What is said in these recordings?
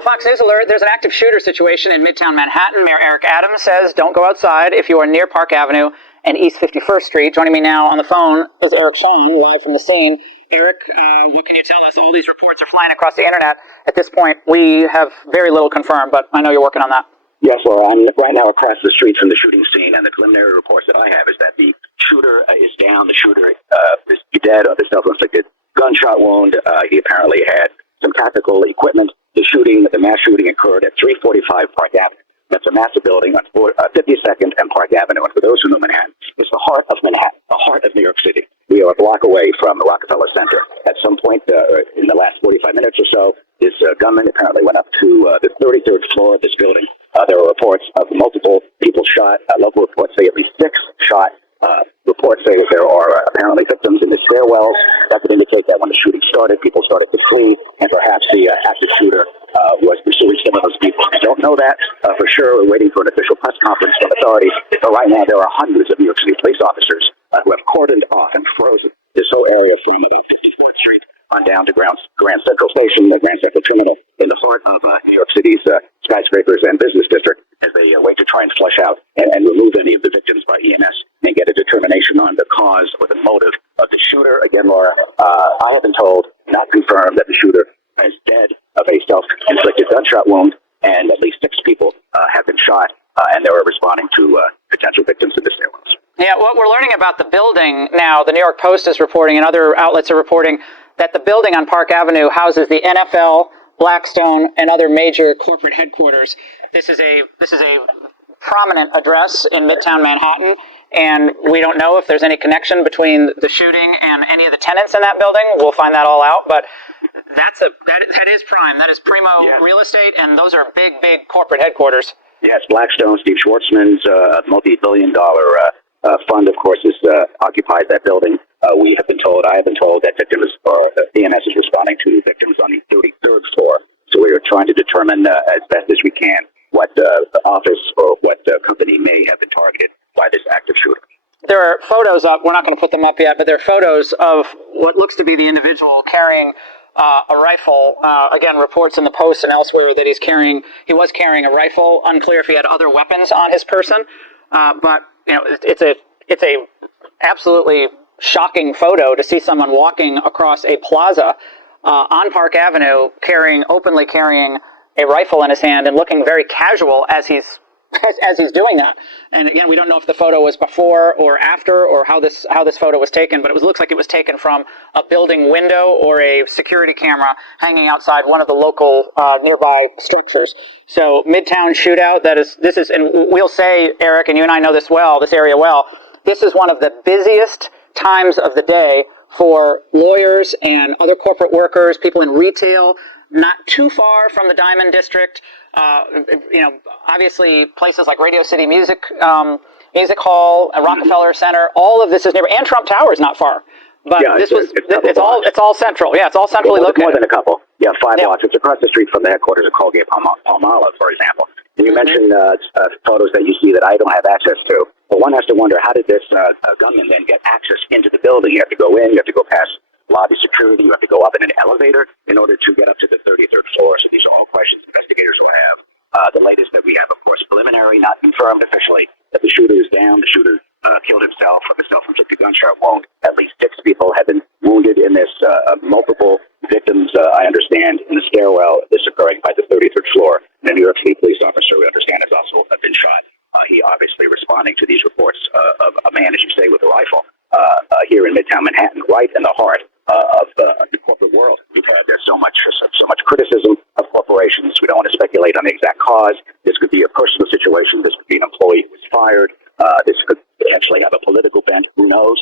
the Fox News alert, there's an active shooter situation in Midtown Manhattan. Mayor Eric Adams says don't go outside if you are near Park Avenue and East 51st Street. Joining me now on the phone is Eric Shane, live from the scene. Eric, what can you tell us? All these reports are flying across the internet. At this point, we have very little confirmed, but I know you're working on that. Yes, Laura, I'm right now across the street from the shooting scene, and the preliminary reports that I have is that the shooter is down. The shooter is dead of a self-inflicted gunshot wound. He apparently had some tactical equipment. The mass shooting occurred at 345 Park Avenue. That's a massive building on 52nd and Park Avenue. And for those who know Manhattan, it's the heart of Manhattan, the heart of New York City. We are a block away from the Rockefeller Center. At some point in the last 45 minutes or so, this gunman apparently went up to the 33rd floor of this building. There were reports of multiple people shot. Local reports say at least 6 shot. Reports say that there are apparently victims in the stairwells. That could indicate that when the shooting started, people started to flee, and perhaps the active shooter was pursuing some of those people. I don't know that for sure. We're waiting for an official press conference from authorities. But right now, there are hundreds of New York City police officers who have cordoned off and frozen this whole area from about 53rd Street on down to Grand Central Station, the Grand Central Terminal, in the heart of New York City's skyscrapers and business district, as they wait to try and flush out and remove any of the victims by EMS and get a determination on the cause or the motive of the shooter. Again, Laura, I have been told, not confirmed, that the shooter is dead of a self-inflicted gunshot wound, and at least 6 people have been shot, and they were responding to potential victims of the stairwells. Yeah, what we're learning about the building now, the New York Post is reporting and other outlets are reporting that the building on Park Avenue houses the NFL, Blackstone, and other major corporate headquarters. This is a prominent address in Midtown Manhattan, and we don't know if there's any connection between the shooting and any of the tenants in that building. We'll find that all out, but that is prime. That is primo real estate, and those are big corporate headquarters. Yes, Blackstone, Steve Schwartzman's multi-billion-dollar fund, of course, occupies that building. I have been told that victims, EMS is responding to victims on the 33rd floor. So we are trying to determine as best as we can what office or what company may have been targeted by this active shooter. There are photos up. We're not going to put them up yet, but there are photos of what looks to be the individual carrying a rifle. Again, reports in the Post and elsewhere that he was carrying a rifle. Unclear if he had other weapons on his person, but it's a absolutely shocking photo to see someone walking across a plaza on Park Avenue openly carrying a rifle in his hand and looking very casual as he's doing that. And again, we don't know if the photo was before or after or how this photo was taken, but it looks like it was taken from a building window or a security camera hanging outside one of the local nearby structures. So Midtown shootout, this is, and we'll say, Eric, and you and I know this area well, this is one of the busiest times of the day for lawyers and other corporate workers, people in retail, not too far from the Diamond District. Obviously places like Radio City Music Hall, Rockefeller Center, all of this is nearby, and Trump Tower is not far. But it's all central. Yeah, it's all centrally located. More than a couple. Yeah, 5 blocks. It's across the street from the headquarters of Colgate Palmolive, for example. And you mentioned photos that you see that I don't have access to. But one has to wonder, how did this gunman then get access into the building? You have to go in, you have to go past lobby security, you have to go up in an elevator in order to get up to the 33rd floor. So these are all questions investigators will have. The latest that we have, of course, preliminary, not confirmed officially, that the shooter is down. The shooter killed himself of a self-inflicted gunshot wound. At least 6 people have been wounded in this. Multiple victims, I understand, in the stairwell. This occurring by the 33rd floor. And a New York State police officer, we understand, has also been shot. He obviously responding to these reports of a man, as you say, with a rifle here in Midtown Manhattan, right in the heart of the corporate world. There's so much criticism of corporations. We don't want to speculate on the exact cause. This could be a personal situation. This could be an employee who was fired. This could potentially have a political bent. Who knows?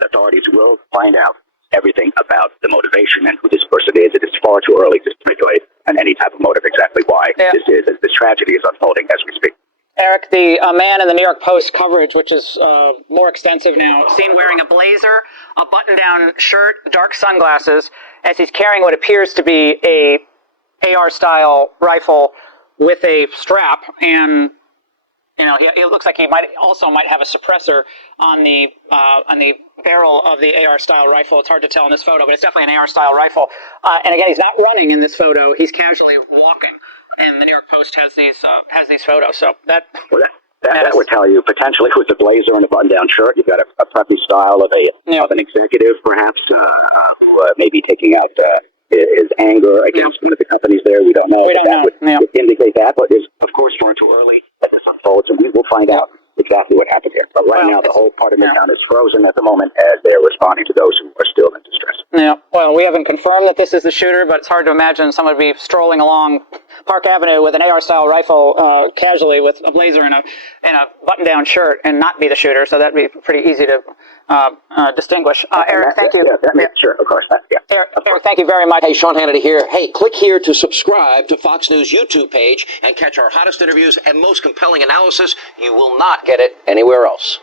Authorities will find out everything about the motivation and who this person is. It is far too early to speculate on any type of motive, exactly why this tragedy is unfolding as we speak. Eric, the man in the New York Post coverage, which is more extensive now, seen wearing a blazer, a button-down shirt, dark sunglasses, as he's carrying what appears to be a AR-style rifle with a strap. And it looks like he might have a suppressor on the barrel of the AR style rifle. It's hard to tell in this photo, but it's definitely an AR style rifle. And again, he's not running in this photo; he's casually walking. And the New York Post has these photos. So that would tell you potentially with a blazer and a button-down shirt, you've got a preppy style of an executive, perhaps, who may be taking out his anger against one of the companies there. We don't know. That would indicate that, but it's, of course, far too early as this unfolds, and we will find out exactly what happened here. But right now, the whole part of Midtown is frozen at the moment as they're responding to those who are still in distress. Yeah, well, we haven't confirmed that this is the shooter, but it's hard to imagine someone would be strolling along Park Avenue with an AR-style rifle casually with a blazer and a button-down shirt and not be the shooter, so that'd be pretty easy to distinguish. Eric, thank you. Sure, of course. Eric, thank you very much. Hey, Sean Hannity here. Hey, click here to subscribe to Fox News YouTube page and catch our hottest interviews and most compelling analysis. You will not get it anywhere else.